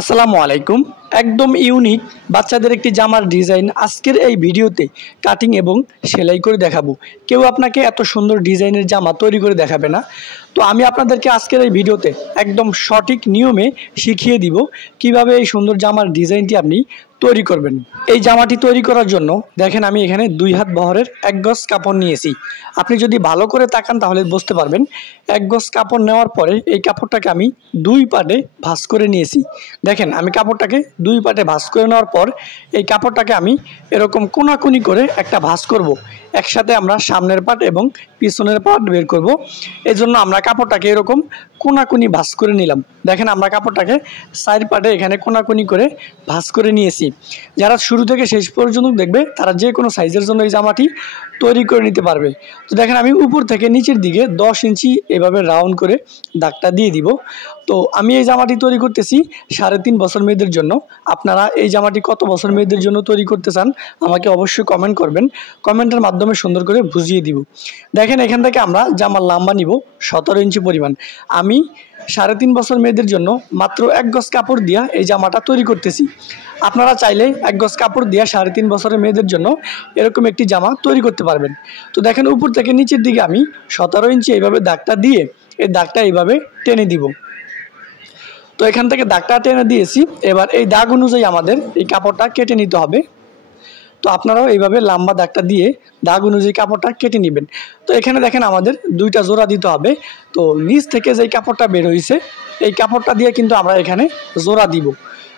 আসসালামু আলাইকুম। একদম ইউনিক বাচ্চাদের একটি জামার ডিজাইন আজকের এই ভিডিওতে কাটিং এবং সেলাই করে দেখাবো। কেউ আপনাকে এত সুন্দর ডিজাইনের জামা তৈরি করে দেখাবে না। তো আমি আপনাদেরকে আজকের এই ভিডিওতে একদম সঠিক নিয়মে শিখিয়ে দিব কিভাবে এই সুন্দর জামার ডিজাইনটি আপনি তৈরি করবেন। এই জামাটি তৈরি করার জন্য দেখেন আমি এখানে 2 হাত বহরের 1 গজ কাপড় নিয়েছি। আপনি যদি ভালো করে তাকান তাহলে বুঝতে পারবেন। 1 গজ কাপড় নেওয়ার পরে এই কাপড়টাকে আমি 2 পাটে ভাঁজ করে নিয়েছি। দেখেন আমি কাপড়টাকে 2 পাটে ভাঁজ করে নেওয়ার পর এই কাপড়টাকে আমি এরকম কোনাকুনি করে একটা ভাঁজ করব। একসাথে আমরা সামনের পাট এবং পিছনের পাট বের করব। এজন্য আমরা কাপড়টাকে এরকম কোনাকুনি ভাঁজ করে নিলাম। দেখেন আমরা কাপড়টাকে 4 পাটে এখানে কোনাকুনি করে ভাঁজ করে নিয়েছি। যারা শুরু থেকে শেষ পর্যন্ত দেখবে তারা যে কোনো সাইজের জন্য এই জামাটি তৈরি করে নিতে পারবে। তো দেখেন আমি উপর থেকে নিচের দিকে 10 ইঞ্চি এভাবে রাউন্ড করে দাগটা দিয়ে দিব। তো আমি এই জামাটি তৈরি করতেছি 3.5 বছর মেয়েদের জন্য। আপনারা এই জামাটি কত বছর মেয়েদের জন্য তৈরি করতে চান আমাকে অবশ্যই কমেন্ট করবেন। কমেন্টের মাধ্যমে সুন্দর করে বুঝিয়ে দিব। দেখেন এখান থেকে আমরা জামার লম্বা নিব 17 ইঞ্চি পরিমাণ। আমি 3.5 বছর মেয়েদের জন্য মাত্র 1 গজ কাপড় দিয়া এই জামাটা তৈরি করতেছি। আপনারা চাইলে 1 গজ কাপড় দিয়া 3.5 বছরের মেয়েদের জন্য এরকম একটি জামা তৈরি করতে পারবেন। তো দেখেন উপর থেকে নিচের দিকে আমি 17 ইঞ্চি এইভাবে দাগটা দিয়ে এই দাগটা এইভাবে টেনে দিব। তো এখান থেকে দাগটা টেনে দিয়েছি। এবার এই দাগ অনুযায়ী আমাদের এই কাপড়টা কেটে নিতে হবে। তো আপনারাও এইভাবে লম্বা দাগটা দিয়ে দাগ অনুযায়ী কাপড়টা কেটে নেবেন। তো এখানে দেখেন আমাদের 2টা জোড়া দিতে হবে। তো নিচ থেকে যেই কাপড়টা বের হয়েছে এই কাপড়টা দিয়ে কিন্তু আমরা এখানে জোড়া দিব।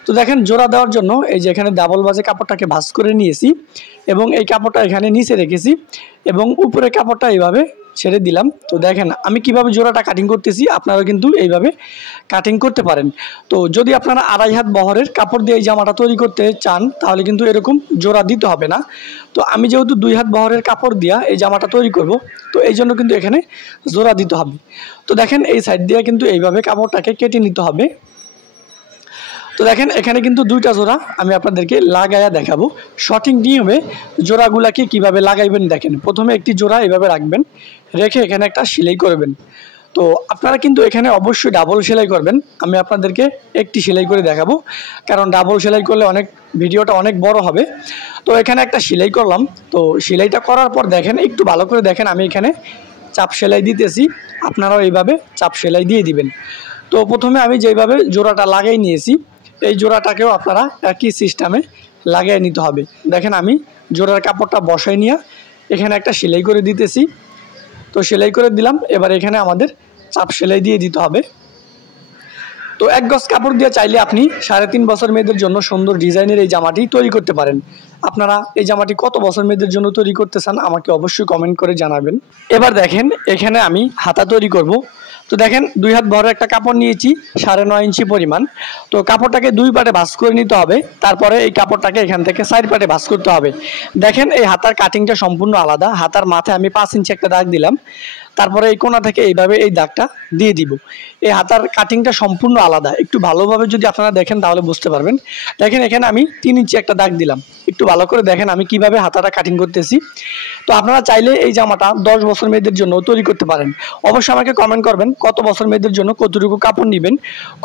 তো দেখেন জোড়া দেওয়ার জন্য এই যে এখানে ডাবল বাজে কাপড়টাকে ভাঁজ করে নিয়েছি এবং এই কাপড়টা এখানে নিচে রেখেছি এবং উপরে কাপড়টা এইভাবে ছেড়ে দিলাম। তো দেখেন আমি কিভাবে জোড়াটা কাটিং করতেছি, আপনারাও কিন্তু এইভাবে কাটিং করতে পারেন। তো যদি আপনারা 2.5 হাত বহরের কাপড় দিয়ে এই জামাটা তৈরি করতে চান তাহলে কিন্তু এরকম জোড়া দিতে হবে না। তো আমি যেহেতু 2 হাত বহরের কাপড় দিয়া এই জামাটা তৈরি করব, তো এই জন্য কিন্তু এখানে জোড়া দিতে হবে। তো দেখেন এই সাইড দিয়ে কিন্তু এইভাবে কাপড়টাকে কেটে নিতে হবে। তো দেখেন এখানে কিন্তু 2টা জোড়া আমি আপনাদেরকে লাগাইয়া দেখাবো। সঠিক নিয়মে জোড়াগুলাকে কিভাবে লাগাইবেন দেখেন। প্রথমে একটি জোড়া এভাবে রাখবেন, রেখে এখানে একটা সেলাই করবেন। তো আপনারা কিন্তু এখানে অবশ্যই ডাবল সেলাই করবেন। আমি আপনাদেরকে একটি সেলাই করে দেখাবো, কারণ ডাবল সেলাই করলে ভিডিওটা অনেক বড় হবে। তো এখানে একটা সেলাই করলাম। তো সেলাইটা করার পর দেখেন একটু ভালো করে দেখেন আমি এখানে চাপ সেলাই দিতেছি। আপনারাও এইভাবে চাপ সেলাই দিয়ে দিবেন। তো প্রথমে আমি যেভাবে জোড়াটা লাগাই নিয়েছি এই জোড়াটাকেও আপনারা একই সিস্টেমে লাগিয়ে নিতে হবে। দেখেন আমি জোড়ার কাপড়টা বসাই নিয়ে এখানে একটা সেলাই করে দিতেছি। তো সেলাই করে দিলাম। এবার এখানে আমাদের চাপ সেলাই দিয়ে দিতে হবে। তো 1 গজ কাপড় দিয়ে চাইলে আপনি 3.5 বছর মেয়েদের জন্য সুন্দর ডিজাইনের এই জামাটি তৈরি করতে পারেন। আপনারা এই জামাটি কত বছর মেয়েদের জন্য তৈরি করতে চান আমাকে অবশ্যই কমেন্ট করে জানাবেন। এবার দেখেন এখানে আমি হাতা তৈরি করব। তো দেখেন 2 হাত বহরের একটা কাপড় নিয়েছি 9.5 ইঞ্চি পরিমাণ। তো কাপড়টাকে 2 পাটে ভাঁজ করে নিতে হবে। তারপরে এই কাপড়টাকে এখান থেকে 4 পাটে ভাঁজ করতে হবে। দেখেন এই হাতার কাটিংটা সম্পূর্ণ আলাদা। হাতার মাথায় আমি 5 ইঞ্চি একটা দাগ দিলাম। তারপরে এই কোণা থেকে এইভাবে এই দাগটা দিয়ে দিব। এই হাতার কাটিংটা সম্পূর্ণ আলাদা। একটু ভালোভাবে যদি আপনারা দেখেন তাহলে বুঝতে পারবেন। দেখেন এখানে আমি 3 ইঞ্চি একটা দাগ দিলাম। একটু ভালো করে দেখেন আমি কিভাবে হাতাটা কাটিং করতেছি। তো আপনারা চাইলে এই জামাটা 10 বছর মেয়েদের জন্য তৈরি করতে পারেন। অবশ্যই আমাকে কমেন্ট করবেন কত বছর মেয়েদের জন্য কতটুকু কাপড় নেবেন।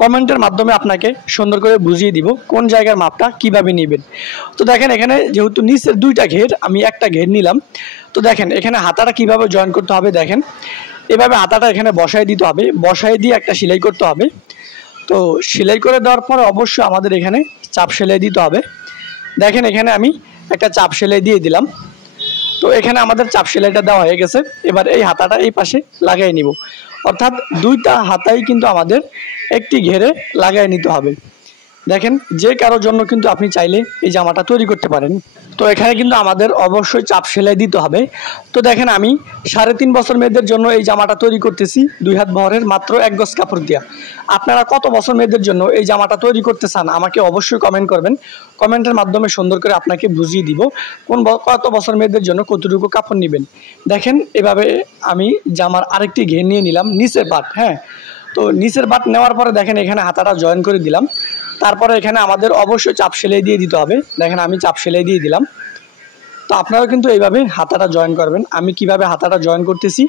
কমেন্টের মাধ্যমে আপনাকে সুন্দর করে বুঝিয়ে দিব কোন জায়গার মাপটা কিভাবে নেবেন। তো দেখেন এখানে যেহেতু নিচের 2টা ঘের আমি একটা ঘের নিলাম। তো দেখেন এখানে হাতাটা কিভাবে জয়েন করতে হবে দেখেন এভাবে হাতাটা এখানে বসাই দিতে হবে। বসাই দিয়ে একটা সেলাই করতে হবে। তো সেলাই করে দেওয়ার পর অবশ্যই আমাদের এখানে চাপ সেলাই দিতে হবে। দেখেন এখানে আমি একটা চাপ সেলাই দিয়ে দিলাম। তো এখানে আমাদের চাপ সেলাইটা দেওয়া হয়ে গেছে। এবার এই হাতাটা এই পাশে লাগাই নিব, অর্থাৎ 2টা হাতাই কিন্তু আমাদের একটি ঘেরে লাগাই নিতে হবে। দেখেন যে কারোর জন্য কিন্তু আপনি চাইলে এই জামাটা তৈরি করতে পারেন। তো এখানে কিন্তু আমাদের অবশ্যই চাপ সেলাই দিতে হবে। তো দেখেন আমি 3.5 বছর মেয়েদের জন্য এই জামাটা তৈরি করতেছি 2 হাত বহরের মাত্র 1 গজ কাপড় দিয়া। আপনারা কত বছর মেয়েদের জন্য এই জামাটা তৈরি করতে চান আমাকে অবশ্যই কমেন্ট করবেন। কমেন্টের মাধ্যমে সুন্দর করে আপনাকে বুঝিয়ে দিব কত বছর মেয়েদের জন্য কতটুকু কাপড় নেবেন। দেখেন এভাবে আমি জামার আরেকটি ঘের নিয়ে নিলাম নিচের পাট। হ্যাঁ, তো নিচের পাট নেওয়ার পরে দেখেন এখানে হাতাটা জয়েন করে দিলাম। তারপরে এখানে আমাদের অবশ্যই চাপ সেলাই দিয়ে দিতে হবে। দেখেন আমি চাপ সেলাই দিয়ে দিলাম। তো আপনারাও কিন্তু এইভাবে হাতাটা জয়েন করবেন। আমি কিভাবে হাতাটা জয়েন করতেছি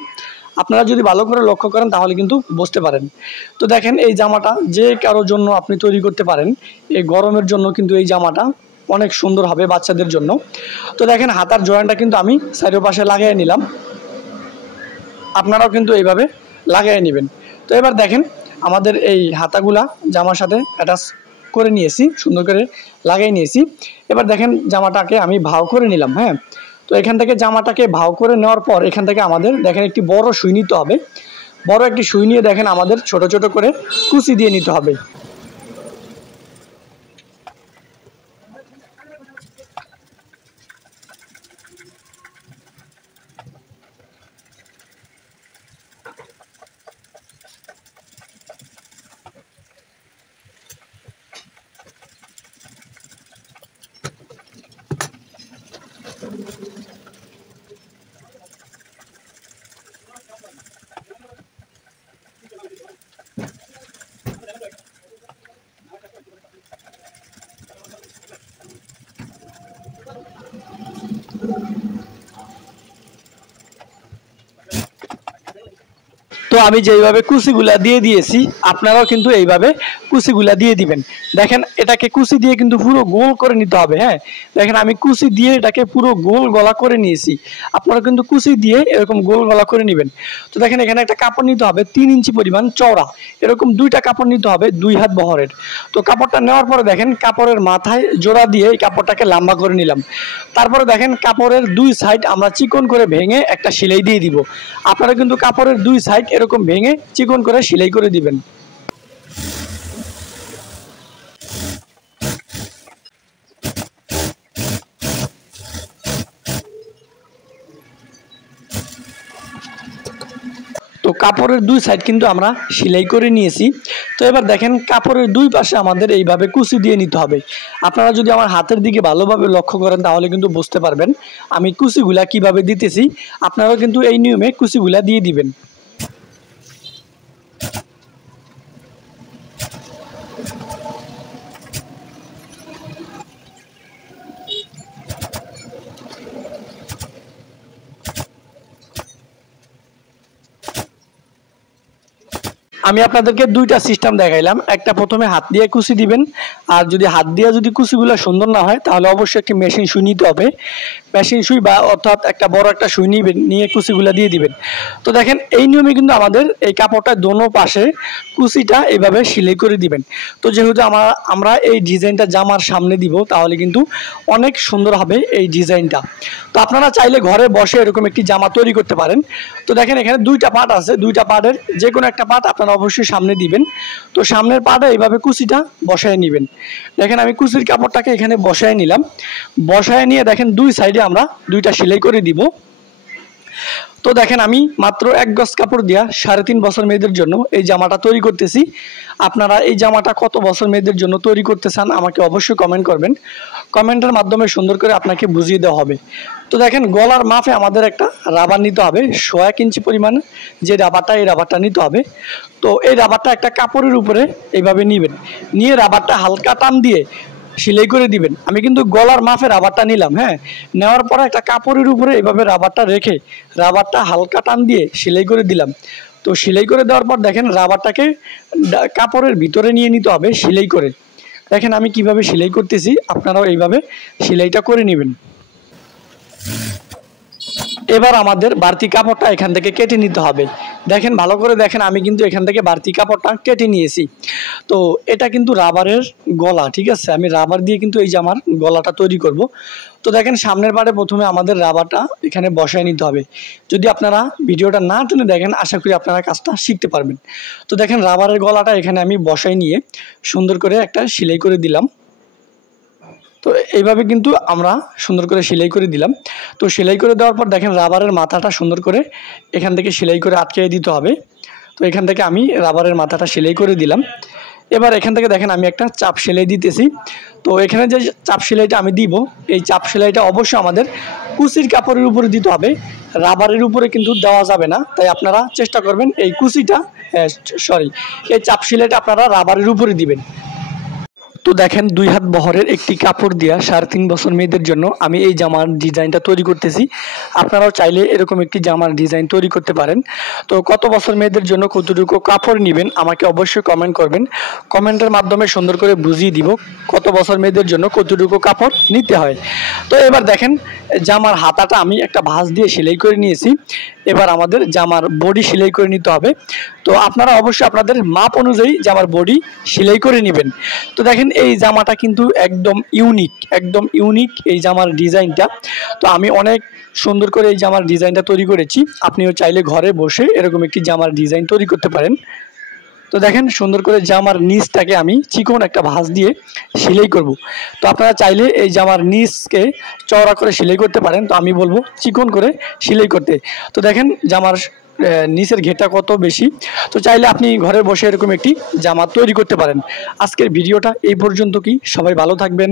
আপনারা যদি ভালো করে লক্ষ্য করেন তাহলে কিন্তু বুঝতে পারেন। তো দেখেন এই জামাটা যে কারোর জন্য আপনি তৈরি করতে পারেন, এই গরমের জন্য কিন্তু এই জামাটা অনেক সুন্দর হবে বাচ্চাদের জন্য। তো দেখেন হাতার জয়েন্টটা কিন্তু আমি চারপাশে লাগিয়ে নিলাম, আপনারাও কিন্তু এইভাবে লাগিয়ে নেবেন। তো এবার দেখেন আমাদের এই হাতাগুলা জামার সাথে অ্যাটাচ করে নিয়েছি, সুন্দর করে লাগিয়ে নিয়েছি। এবার দেখেন জামাটাকে আমি ভাও করে নিলাম। হ্যাঁ, তো এখান থেকে জামাটাকে ভাও করে নেওয়ার পর এখান থেকে আমাদের দেখেন একটি বড় সুই নিতে হবে। বড় একটি সুই নিয়ে দেখেন আমাদের ছোট ছোট করে কুচি দিয়ে নিতে হবে। তো আমি যেইভাবে কুচিগুলা দিয়ে দিয়েছি আপনারাও কিন্তু এইভাবে কুচিগুলা দিয়ে দিবেন। দেখেন এটাকে কুচি দিয়ে কিন্তু পুরো গোল করে নিতে হবে। হ্যাঁ, দেখেন আমি কুচি দিয়ে এটাকে পুরো গোল গলা করে নিয়েছি, আপনারা কিন্তু কুচি দিয়ে এরকম গোল গলা করে নেবেন। তো দেখেন এখানে একটা কাপড় নিতে হবে 3 ইঞ্চি পরিমাণ চওড়া, এরকম 2টা কাপড় নিতে হবে 2 হাত বহরের। তো কাপড়টা নেওয়ার পরে দেখেন কাপড়ের মাথায় জোড়া দিয়ে এই কাপড়টাকে লম্বা করে নিলাম। তারপরে দেখেন কাপড়ের 2 সাইড আমরা চিকন করে ভেঙে একটা সেলাই দিয়ে দিব। আপনারা কিন্তু কাপড়ের 2 সাইড এরকম ভেঙে চিকন করে সেলাই করে দিবেন। তো কাপড়ের 2 সাইড কিন্তু আমরা সেলাই করে নিয়েছি। তো এবার দেখেন কাপড়ের 2 পাশে আমাদের এইভাবে কুচি দিয়ে নিতে হবে। আপনারা যদি আমার হাতের দিকে ভালোভাবে লক্ষ্য করেন তাহলে কিন্তু বুঝতে পারবেন আমি কুচিগুলা কিভাবে দিতেছি। আপনারাও কিন্তু এই নিয়মে কুচিগুলা দিয়ে দিবেন। আমি আপনাদেরকে 2টা সিস্টেম দেখাইলাম। একটা প্রথমে হাত দিয়ে কুচি দিবেন, আর যদি হাত দিয়ে যদি কুচিগুলো সুন্দর না হয় তাহলে অবশ্যই একটি মেশিন সুই নিতে হবে। মেশিন সুই বা অর্থাৎ একটা বড় একটা সুই নিবেন, নিয়ে কুচিগুলো দিয়ে দিবেন। তো দেখেন এই নিয়মে কিন্তু আমাদের এই কাপড়টা দোনো পাশে কুচিটা এইভাবে সেলাই করে দিবেন। তো যেহেতু আমরা এই ডিজাইনটা জামার সামনে দিব তাহলে কিন্তু অনেক সুন্দর হবে এই ডিজাইনটা। তো আপনারা চাইলে ঘরে বসে এরকম একটি জামা তৈরি করতে পারেন। তো দেখেন এখানে 2টা পার্ট আছে, 2টা পার্টের যে কোনো একটা পার্ট আপনারা অবশ্যই সামনে দিবেন। তো সামনের পার্টে এইভাবে কুচিটা বসায় নেবেন। দেখেন আমি কুচির কাপড়টাকে এখানে বসায় নিলাম। বসায় নিয়ে দেখেন 2 সাইডে আমরা 2টা সেলাই করে দিব। তো দেখেন আমি মাত্র 1 গজ কাপড় দিয়া 3.5 বছর মেয়েদের জন্য এই জামাটা তৈরি করতেছি। আপনারা এই জামাটা কত বছর মেয়েদের জন্য তৈরি করতে চান আমাকে অবশ্যই কমেন্ট করবেন। কমেন্টের মাধ্যমে সুন্দর করে আপনাকে বুঝিয়ে দেওয়া হবে। তো দেখেন গলার মাপে আমাদের একটা রাবার নিতে হবে 1 ইঞ্চি পরিমাণে, যে রাবারটা এই রাবারটা নিতে হবে। তো এই রাবারটা একটা কাপড়ের উপরে এইভাবে নেবেন, নিয়ে রাবারটা হালকা টান দিয়ে সেলাই করে দিবেন। আমি কিন্তু গলার মাপে রাবারটা নিলাম। হ্যাঁ, নেওয়ার পরে একটা কাপড়ের উপরে এইভাবে রাবারটা রেখে রাবারটা হালকা টান দিয়ে সেলাই করে দিলাম। তো সেলাই করে দেওয়ার পর দেখেন রাবারটাকে কাপড়ের ভিতরে নিয়ে নিতে হবে সেলাই করে। দেখেন আমি কিভাবে সেলাই করতেছি, আপনারাও এইভাবে সেলাইটা করে নেবেন। এবার আমাদের বাড়তি কাপড়টা এখান থেকে কেটে নিতে হবে। দেখেন ভালো করে দেখেন আমি কিন্তু এখান থেকে বাড়তি কাপড়টা কেটে নিয়েছি। তো এটা কিন্তু রাবারের গলা, ঠিক আছে, আমি রাবার দিয়ে কিন্তু এই জামার গলাটা তৈরি করব। তো দেখেন সামনের পাড়ে প্রথমে আমাদের রাবারটা এখানে বসায় নিতে হবে। যদি আপনারা ভিডিওটা না টেনে দেখেন আশা করি আপনারা কাজটা শিখতে পারবেন। তো দেখেন রাবারের গলাটা এখানে আমি বসাই নিয়ে সুন্দর করে একটা সেলাই করে দিলাম। তো এইভাবে কিন্তু আমরা সুন্দর করে সেলাই করে দিলাম। তো সেলাই করে দেওয়ার পর দেখেন রাবারের মাথাটা সুন্দর করে এখান থেকে সেলাই করে আটকে দিতে হবে। তো এখান থেকে আমি রাবারের মাথাটা সেলাই করে দিলাম। এবার এখান থেকে দেখেন আমি একটা চাপ সেলাই দিতেছি। তো এখানে যে চাপ সেলাইটা আমি দিব, এই চাপ সেলাইটা অবশ্যই আমাদের কুচির কাপড়ের উপরে দিতে হবে, রাবারের উপরে কিন্তু দেওয়া যাবে না। তাই আপনারা চেষ্টা করবেন এই কুচিটা এই চাপ সেলাইটা আপনারা রাবারের উপরে দিবেন। তো দেখেন 2 হাত বহরের একটি কাপড় দিয়া 3.5 বছর মেয়েদের জন্য আমি এই জামার ডিজাইনটা তৈরি করতেছি। আপনারাও চাইলে এরকম একটি জামার ডিজাইন তৈরি করতে পারেন। তো কত বছর মেয়েদের জন্য কতটুকু কাপড় নেবেন আমাকে অবশ্যই কমেন্ট করবেন। কমেন্টের মাধ্যমে সুন্দর করে বুঝিয়ে দিব কত বছর মেয়েদের জন্য কতটুকু কাপড় নিতে হয়। তো এবার দেখেন জামার হাতাটা আমি একটা ভাঁজ দিয়ে সেলাই করে নিয়েছি। এবার আমাদের জামার বডি সেলাই করে নিতে হবে। তো আপনারা অবশ্যই আপনাদের মাপ অনুযায়ী জামার বডি সেলাই করে নেবেন। তো দেখেন এই জামাটা কিন্তু একদম ইউনিক এই জামার ডিজাইনটা। তো আমি অনেক সুন্দর করে এই জামার ডিজাইনটা তৈরি করেছি। আপনিও চাইলে ঘরে বসে এরকম একটি জামার ডিজাইন তৈরি করতে পারেন। তো দেখেন সুন্দর করে জামার নিচটাকে আমি চিকন একটা ভাঁজ দিয়ে সেলাই করব। তো আপনারা চাইলে এই জামার নিচকে চওড়া করে সেলাই করতে পারেন। তো আমি বলবো চিকন করে সেলাই করতে। তো দেখেন জামার নিচের ঘেরটা কত বেশি। তো চাইলে আপনি ঘরে বসে এরকম একটি জামা তৈরি করতে পারেন। আজকের ভিডিওটা এই পর্যন্ত। কি সবাই ভালো থাকবেন।